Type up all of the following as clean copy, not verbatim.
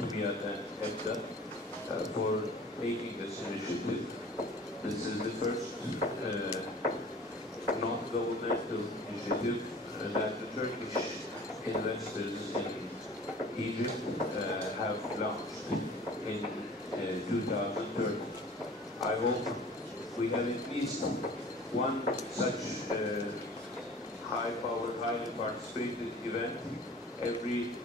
Tibet and EFTA for taking this initiative. This is the first non-governmental initiative that the Turkish investors in Egypt have launched in 2030. I hope we have at least one such high-powered, highly participated event every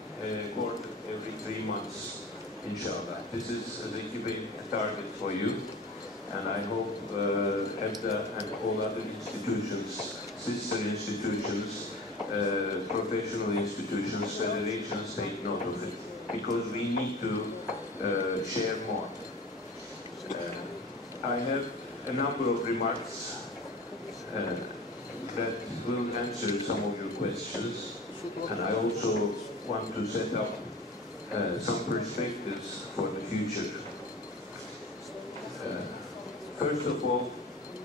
quarter, every 3 months, inshallah. This is a big target for you, and I hope EFTA and all other institutions, sister institutions, professional institutions, federations take note of it, because we need to share more. I have a number of remarks that will answer some of your questions, and I also want to set up some perspectives for the future. First of all,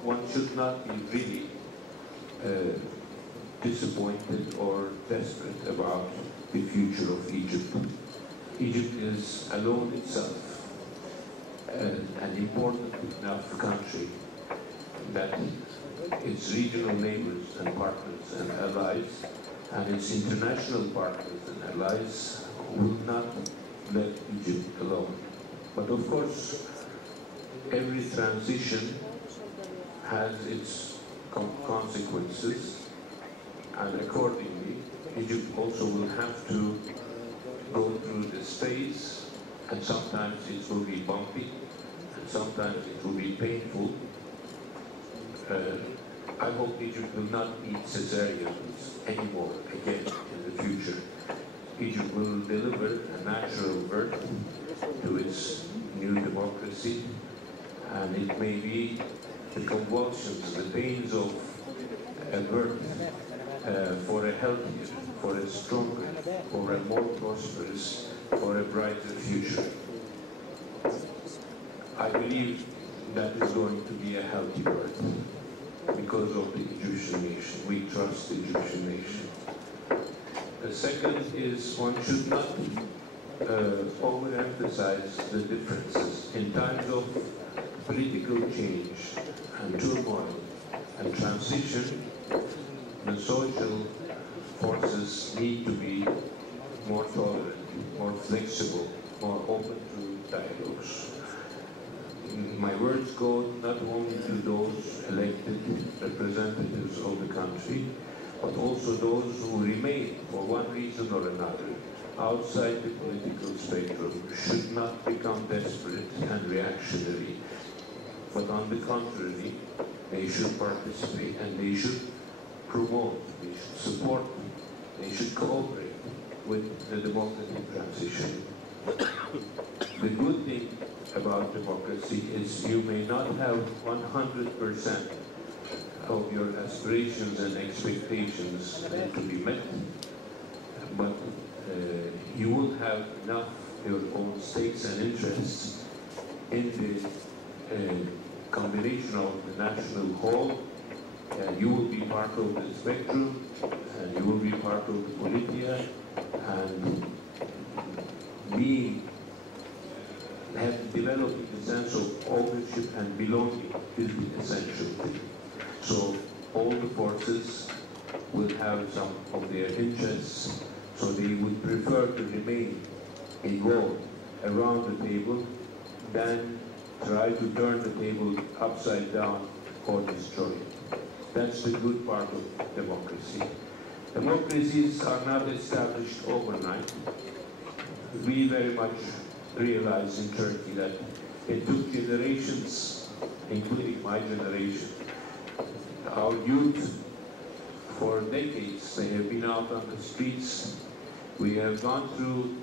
one should not be really disappointed or desperate about the future of Egypt. Egypt is alone itself an important enough country that its regional neighbors and partners and allies and its international partners and allies will not let Egypt alone. But of course, every transition has its consequences, and accordingly, Egypt also will have to go through this phase, and sometimes it will be bumpy, and sometimes it will be painful. I hope Egypt will not need cesareans anymore again in the future. Egypt will deliver a natural birth to its new democracy, and it may be the convulsions, the pains of a birth for a healthier, for a stronger, for a more prosperous, for a brighter future. I believe that is going to be a healthy birth because of the Egyptian nation. We trust the Egyptian nation. The second is one should not overemphasize the differences. In times of political change and turmoil and transition, the social forces need to be more tolerant, more flexible, more open to dialogues. My words go not only to those elected representatives of the country, but also those who remain, for one reason or another, outside the political spectrum, should not become desperate and reactionary. But on the contrary, they should participate and they should promote, they should support, they should cooperate with the democratic transition. The good thing about democracy is you may not have 100% of your aspirations and expectations to be met, but you will have enough your own stakes and interests in the combination of the national whole. You will be part of the spectrum, and you will be part of the politia, and developing a sense of ownership and belonging is the essential thing. So all the forces will have some of their interests, so they would prefer to remain involved around the table than try to turn the table upside down or destroy it. That's the good part of democracy. Democracies are not established overnight. We very much realize in Turkey that it took generations, including my generation. Our youth, for decades, they have been out on the streets. We have gone through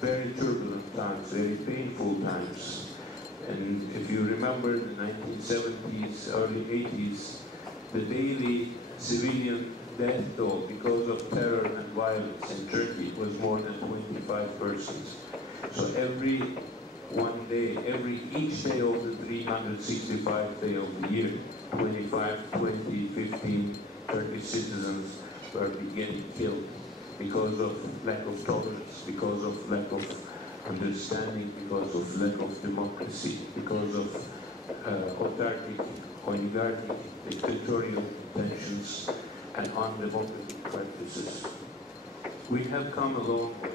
very turbulent times, very painful times. And if you remember the 1970s, early 80s, the daily civilian death toll because of terror and violence in Turkey was more than 25 persons. So every one day, each day of the 365 days of the year, 25, 20, 15, 30 citizens were getting killed because of lack of tolerance, because of lack of understanding because of lack of democracy, because of autarchic, oligarchic, dictatorial intentions, and undemocratic practices. We have come a long way.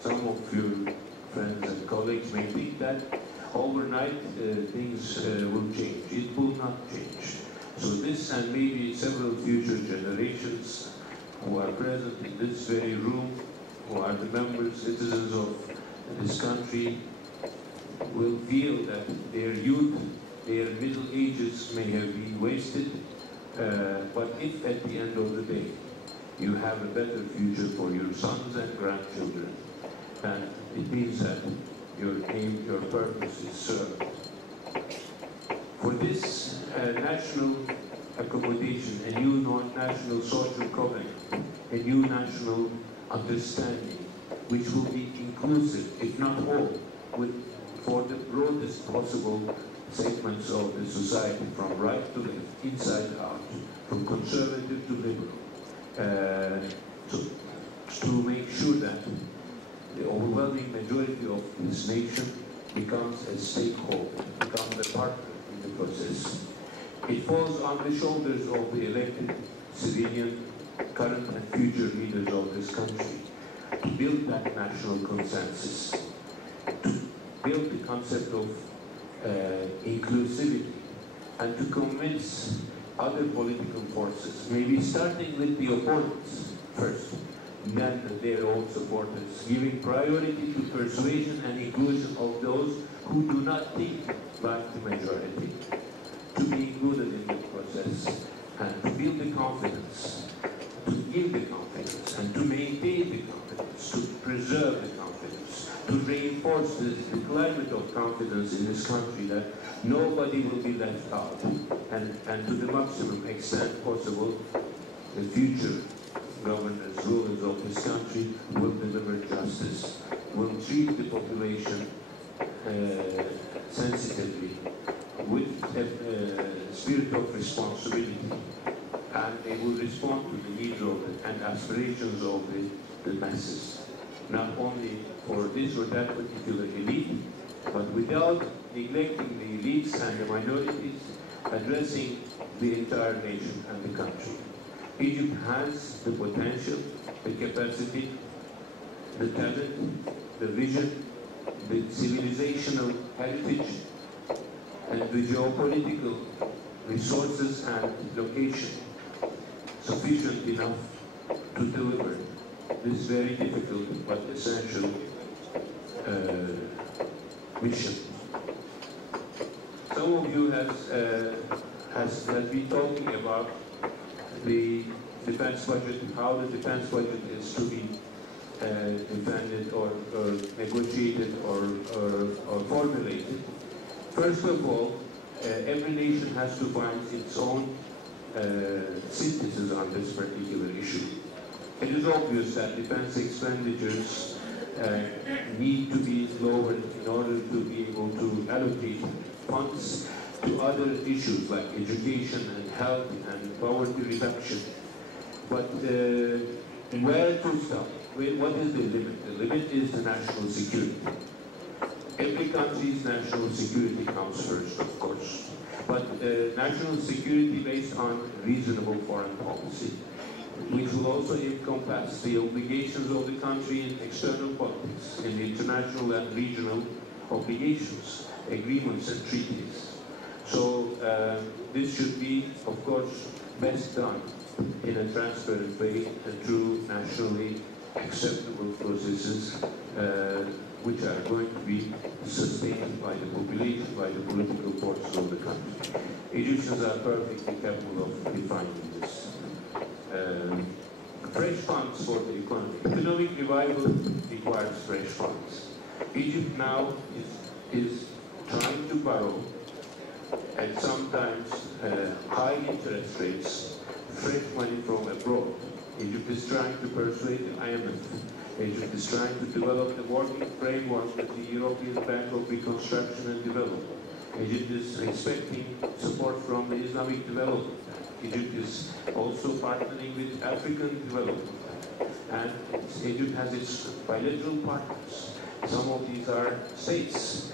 Some of your friends and colleagues may think that overnight things will change. It will not change. So this and maybe several future generations who are present in this very room, who are the members, citizens of this country, will feel that their youth, their middle ages may have been wasted, but if at the end of the day you have a better future for your sons and grandchildren, then it means that your aim, your purpose is served. For this national accommodation, a new national social covenant, a new national understanding, which will be inclusive, if not whole, for the broadest possible segments of the society, from right to left, inside out, from conservative to liberal, to make sure that the overwhelming majority of this nation becomes a stakeholder, becomes a partner in the process. It falls on the shoulders of the elected civilian, current and future leaders of this country to build that national consensus, to build the concept of inclusivity, and to convince other political forces, maybe starting with the opponents first, then their own supporters, giving priority to persuasion and inclusion of those who do not think like the majority, to be included in the process, and to build the confidence, to give the confidence, and to maintain the confidence, to preserve the confidence, to reinforce the climate of confidence in this country that nobody will be left out, and to the maximum extent possible, the future governors, rulers of this country will deliver justice, will treat the population sensitively, with a spirit of responsibility, and they will respond to the needs of and aspirations of the masses, not only for this or that particular elite, but without neglecting the elites and the minorities, addressing the entire nation and the country. Egypt has the potential, the capacity, the talent, the vision, the civilizational heritage, and the geopolitical resources and location sufficient enough to deliver this very difficult but essential mission. Some of you has been talking about the defense budget, how the defense budget is to be defended or negotiated or formulated. First of all, every nation has to find its own synthesis on this particular issue. It is obvious that defense expenditures need to be lowered in order to be able to allocate funds to other issues like education and health and poverty reduction. But where to stop? What is the limit? The limit is the national security. Every country's national security comes first, of course. But national security based on reasonable foreign policy, which will also encompass the obligations of the country in external politics, in international and regional obligations, agreements and treaties. So this should be, of course, best done in a transparent way and through nationally acceptable processes which are going to be sustained by the population, by the political forces of the country. Egyptians are perfectly capable of defining this. Fresh funds for the economy. Economic revival requires fresh funds. Egypt now is trying to borrow at sometimes high interest rates, fresh money from abroad. Egypt is trying to persuade the IMF. Egypt is trying to develop the working framework with the European Bank of Reconstruction and Development. Egypt is expecting support from the Islamic Development Bank. Egypt is also partnering with African Development Bank. And Egypt has its bilateral partners. Some of these are states.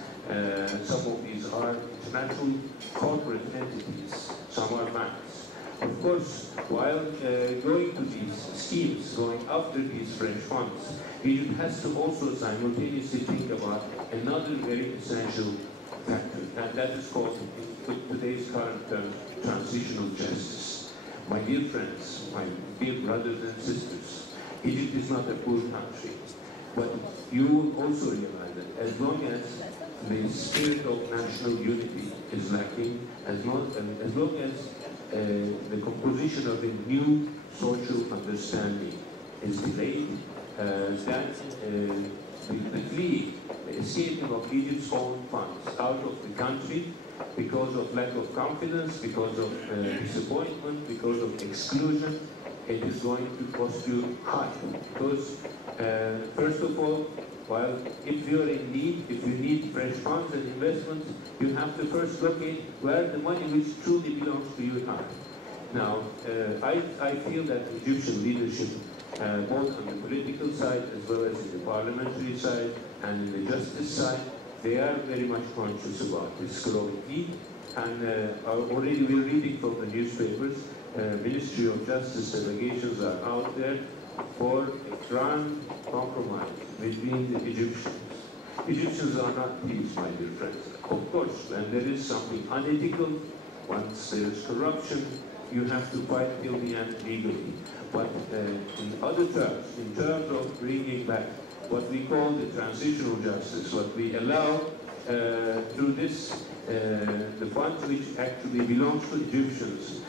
Some of these are international corporate entities. Some are banks. Of course, while going to these schemes, going after these French funds, Egypt has to also simultaneously think about another very essential factor, and that is called, in today's current term, transitional justice. My dear friends, my dear brothers and sisters, Egypt is not a poor country, but you will also realize that as long as the spirit of national unity is lacking, as long as the composition of a new social understanding is delayed, that the fleeing, the escaping of Egypt's own funds out of the country because of lack of confidence, because of disappointment, because of exclusion, it is going to cost you high. Because, first of all, while if you are in need, if you need fresh funds and investments, you have to first locate where the money which truly belongs to you are. Now, I feel that Egyptian leadership, both on the political side as well as in the parliamentary side and in the justice side, they are very much conscious about this growing need. And already we're reading from the newspapers, Ministry of Justice delegations are out there for a grand compromise between the Egyptians. Egyptians are not thieves, my dear friends. Of course, when there is something unethical, once there is corruption, you have to fight till the end legally. But in other terms, in terms of bringing back what we call the transitional justice, what we allow through this, the funds which actually belongs to Egyptians,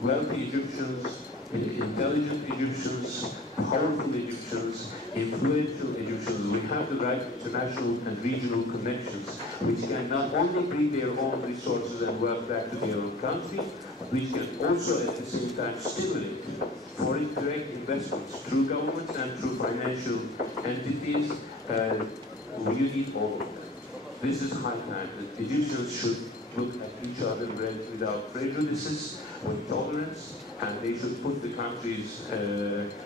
wealthy Egyptians, intelligent Egyptians, powerful Egyptians, influential Egyptians. We have the right international and regional connections which can not only bring their own resources and wealth back to their own country, which can also at the same time stimulate foreign direct investments through governments and through financial entities. You need all of them. This is high time that Egyptians should look at each other without prejudices, with tolerance, and they should put the country's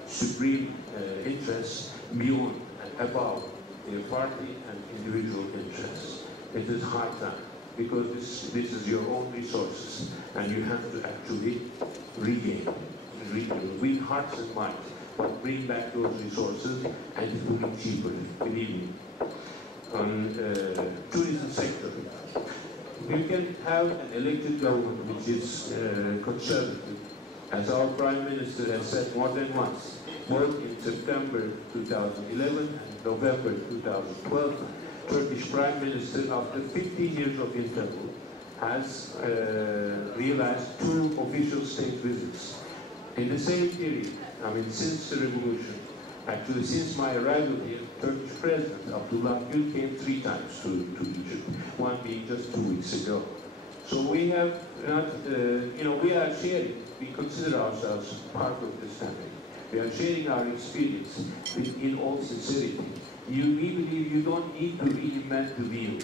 supreme interests beyond and above their party and individual interests. It is high time, because this is your own resources, and you have to actually regain with hearts and minds, but bring back those resources, and it will be cheaper, believe me. On tourism sector, you can have an elected government which is conservative, as our Prime Minister has said more than once, both in September 2011 and November 2012, Turkish Prime Minister, after 15 years of interval, has realized 2 official state visits. In the same period, I mean, since the revolution, actually since my arrival here, Turkish President Abdullah Gül came 3 times to Egypt, one being just 2 weeks ago. So we have not, we are sharing, we consider ourselves part of this family. We are sharing our experience in all sincerity. We believe you don't need to reinvent the wheel.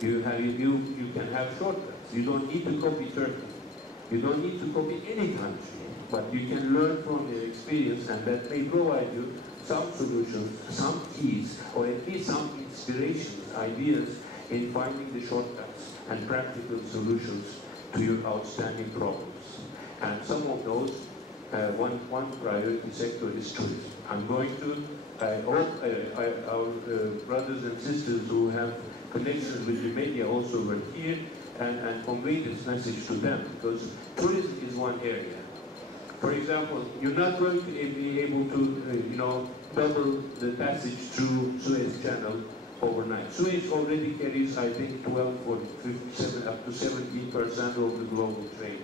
You can have shortcuts. You don't need to copy Turkey. You don't need to copy any country, but you can learn from their experience, and that may provide you some solutions, some keys, or at least some inspiration, ideas in finding the shortcuts and practical solutions to your outstanding problems. And some of those, one priority sector is tourism. I'm going to, I hope our brothers and sisters who have connections with the media also were here and convey this message to them, because tourism is one area. For example, you're not going to be able to, double the passage through Suez Channel overnight. Suez already carries, I think, 12 or 57, up to 17% of the global trade.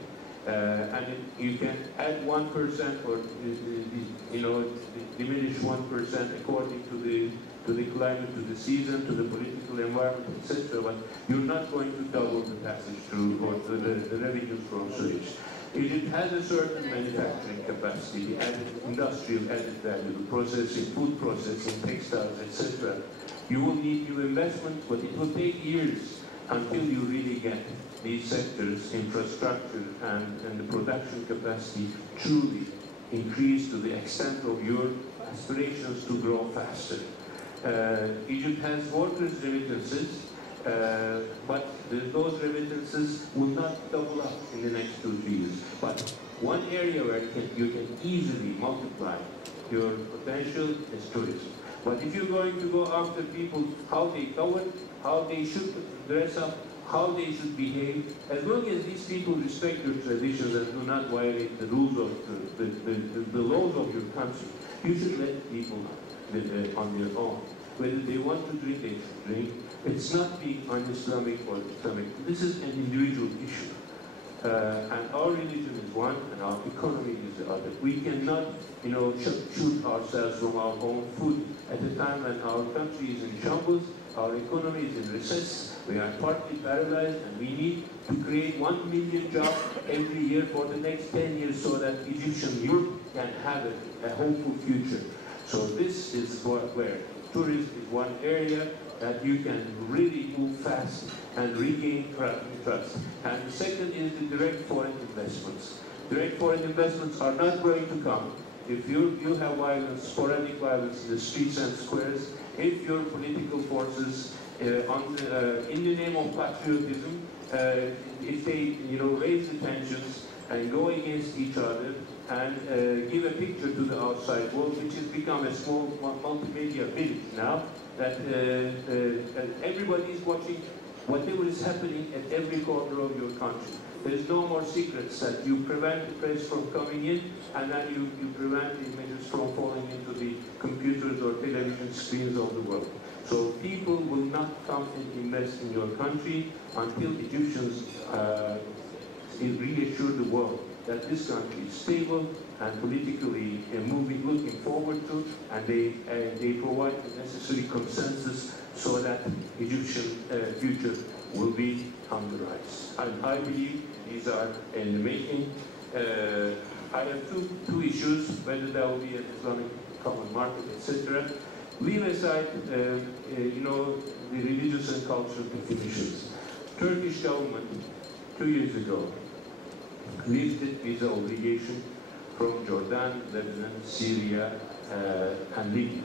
And you can add 1% or, diminish 1% according to the climate, to the season, to the political environment, etc. But you're not going to double the passage through or the revenues from Suez. Egypt has a certain manufacturing capacity, the industrial added value, the processing, food processing, textiles, etc. You will need new investment, but it will take years until you really get these sectors, infrastructure and the production capacity truly increase to the extent of your aspirations to grow faster. Egypt has workers' remittances, but those remittances will not double up in the next 2-3 years. But one area where you can easily multiply your potential is tourism. But if you're going to go after people, how they cover, how they should dress up, how they should behave, as long as these people respect your traditions and do not violate the rules of the laws of your country, you should let people on their own. Whether they want to drink, they should drink. It's not being un-Islamic or Islamic. This is an individual issue. And our religion is one, and our economy is the other. We cannot, shoot ourselves from our own food at a time when our country is in shambles, our economy is in recess, we are partly paralyzed, and we need to create 1 million jobs every year for the next 10 years so that Egyptian youth can have a hopeful future. So this is where tourism is one area that you can really move fast and regain trust. And the second is the direct foreign investments. Direct foreign investments are not going to come if you have violence, sporadic violence in the streets and squares, if your political forces, in the name of patriotism, if they raise the tensions and go against each other and give a picture to the outside world, which has become a small multimedia village now, that everybody is watching whatever is happening at every corner of your country. There's no more secrets that you prevent the press from coming in, and then you prevent the images from falling into the computers or television screens of the world. So people will not come and invest in your country until Egyptians reassure the world that this country is stable and politically looking forward to, and they provide the necessary consensus so that Egyptian future will be on the rise. And I believe these are in the making. I have two issues, whether there will be an Islamic common market, etc. Leave aside, the religious and cultural definitions. Turkish government 2 years ago lifted visa obligation from Jordan, Lebanon, Syria, and Libya,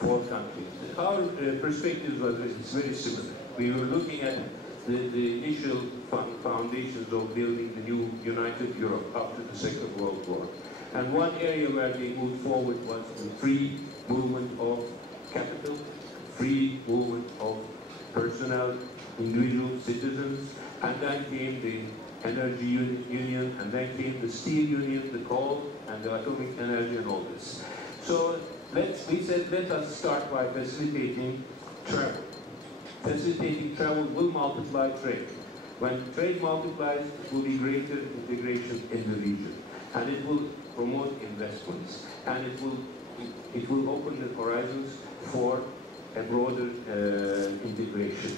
4 countries. Our perspective was very similar. We were looking at the initial foundations of building the new united Europe after the Second World War. And one area where they moved forward was the free movement of capital, free movement of personnel, individual citizens, and then came the energy union, and then came the steel union, the coal, and the atomic energy, and all this. So we said, let us start by facilitating travel. Facilitating travel will multiply trade. When trade multiplies, it will be greater integration in the region, and it will promote investments, and it will open the horizons for a broader integration.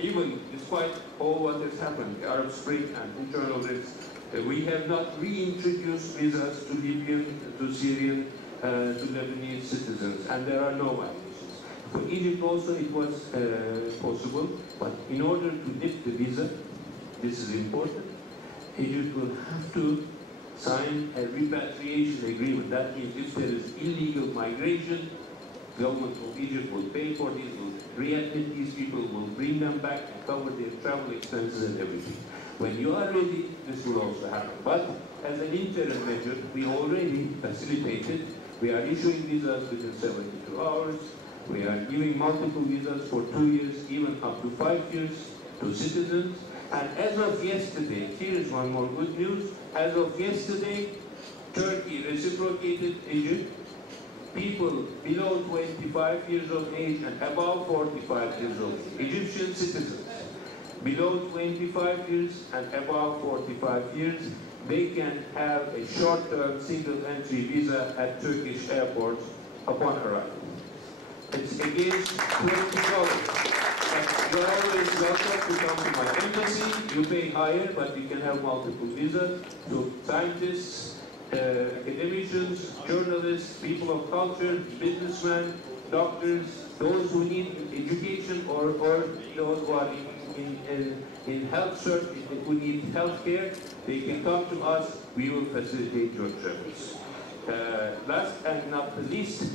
Even despite all what has happened, the Arab Spring and internal rifts, we have not reintroduced visas to Libyan, to Syrian, to Lebanese citizens, and there are no violations. For Egypt also it was possible, but in order to lift the visa, this is important, Egypt will have to sign a repatriation agreement. That means if there is illegal migration, the government of Egypt will pay for these, will readmit these people, will bring them back and cover their travel expenses and everything. When you are ready, this will also happen. But as an interim measure, we already facilitated. We are issuing visas within 72 hours. We are giving multiple visas for 2 years, even up to 5 years to citizens. And as of yesterday, here is one more good news. As of yesterday, Turkey reciprocated Egypt. People below 25 years of age and above 45 years of age, Egyptian citizens, below 25 years and above 45 years, they can have a short-term single-entry visa at Turkish airports upon arrival. It's against $20. You are always welcome to come to my embassy. You pay higher, but you can have multiple visas. So scientists, academicians, journalists, people of culture, businessmen, doctors, those who need education or those who are in health search, who need health care, they can come to us. We will facilitate your travels. Last and not the least,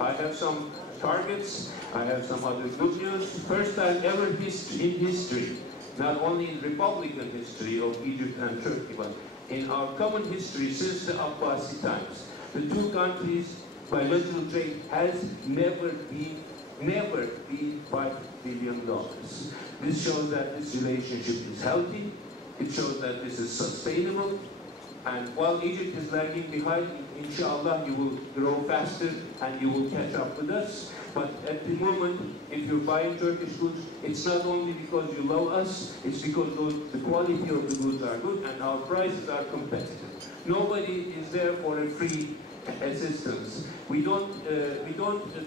I have some targets, I have some other good news. First time ever in history, not only in Republican history of Egypt and Turkey, but in our common history since the Abbasi times, the two countries' bilateral trade has never been $5 billion. This shows that this relationship is healthy. It shows that this is sustainable. And while Egypt is lagging behind, inshallah, you will grow faster and you will catch up with us. But at the moment, if you're buying Turkish goods, it's not only because you love us, it's because the quality of the goods are good and our prices are competitive. Nobody is there for a free assistance. We don't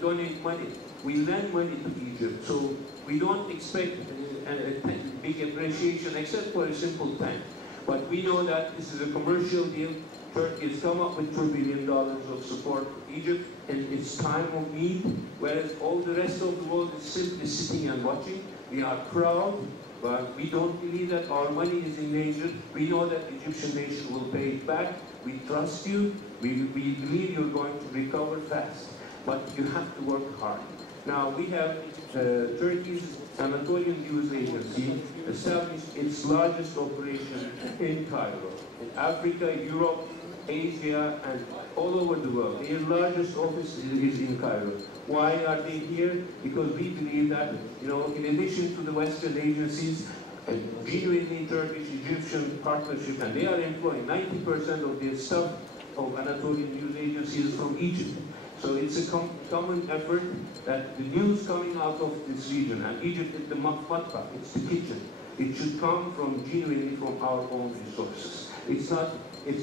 donate money. We lend money to Egypt, so we don't expect a big appreciation except for a simple tank. But we know that this is a commercial deal. Turkey has come up with $2 billion of support for Egypt in its time of need, whereas all the rest of the world is simply sitting and watching. We are proud, but we don't believe that our money is in danger. We know that the Egyptian nation will pay it back. We trust you. We believe you're going to recover fast, but you have to work hard. Now, we have Turkey's Anatolian News Agency established its largest operation in Cairo, in Africa, Europe, Asia, and all over the world. Their largest office is in Cairo. Why are they here? Because we believe that, in addition to the Western agencies, a genuinely Turkish-Egyptian partnership, and they are employing 90% of their staff of Anatolian News Agencies from Egypt. So it's a common effort that the news coming out of this region, and Egypt is the matbah, it's the kitchen. It should come genuinely from our own resources. It's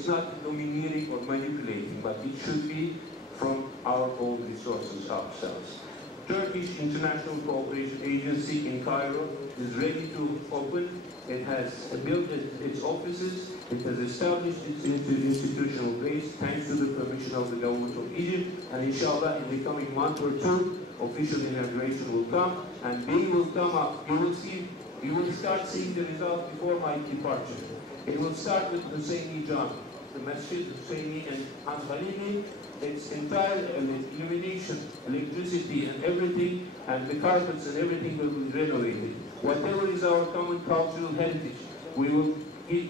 not domineering or manipulating, but it should be from our own resources ourselves. Turkish International Cooperation Agency in Cairo is ready to open. It has built its offices. It has established its institutional base thanks to the permission of the government of Egypt. And inshallah, in the coming month or two, official inauguration will come, and they will come up. You will start seeing the result before my departure. It will start with Hüseyin Jami, the Masjid Hüseyni and Anhalini. Its entire illumination, electricity and everything, and the carpets and everything will be renovated. Whatever is our common cultural heritage, we will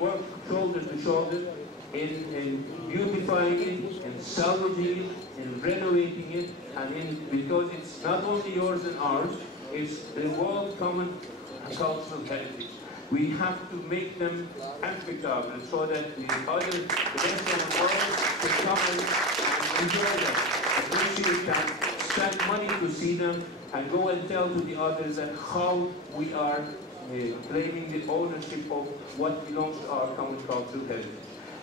work shoulder to shoulder in beautifying it, in salvaging it, in renovating it, and because it's not only yours and ours, it's the world common cultural heritage. We have to make them applicable so that the rest of the world can come and enjoy them, appreciate them, spend money to see them, and go and tell to the others that how we are claiming the ownership of what belongs to our common cultural heritage.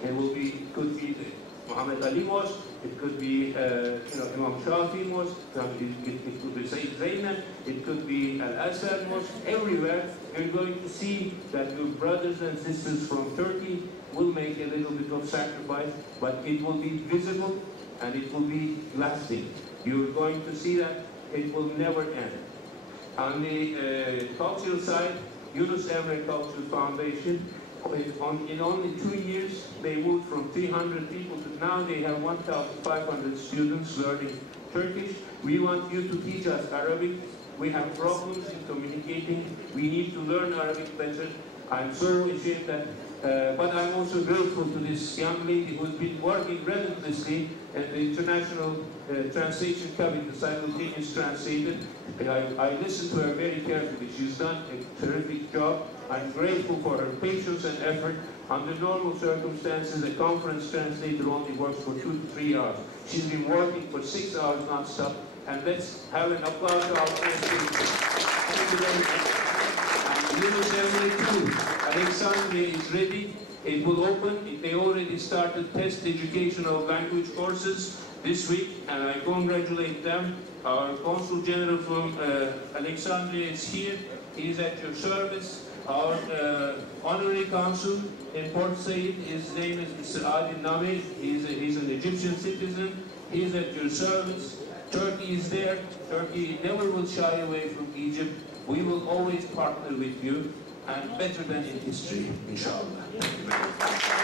It could be the Muhammad Ali Mosque, it could be Imam Shafi Mosque, it could be Sayyid Zainab, it could be Al-Azhar Mosque. Everywhere you're going to see that your brothers and sisters from Turkey will make a little bit of sacrifice, but it will be visible and it will be lasting. You're going to see that it will never end. On the cultural side, Yunus Emre Cultural Foundation, in only 2 years, they moved from 300 people to now they have 1,500 students learning Turkish. We want you to teach us Arabic. We have problems in communicating. We need to learn Arabic better. I'm so ashamed that, but I'm also grateful to this young lady who's been working relentlessly at the International Translation Cabinet, the simultaneous translator. I listened to her very carefully. She's done a terrific job. I'm grateful for her patience and effort. Under normal circumstances, a conference translator only works for 2 to 3 hours. She's been working for 6 hours non-stop. And let's have an applause to our translator. Thank you very much. And Yunus Emre too. Alexandria is ready. It will open. They already started test educational language courses this week, and I congratulate them. Our Consul General from Alexandria is here. He is at your service. Our honorary consul in Port Said, his name is Mr. Adil Nameh. He's an Egyptian citizen. He is at your service. Turkey is there. Turkey never will shy away from Egypt. We will always partner with you, and better than in history, inshallah. Thank you very much.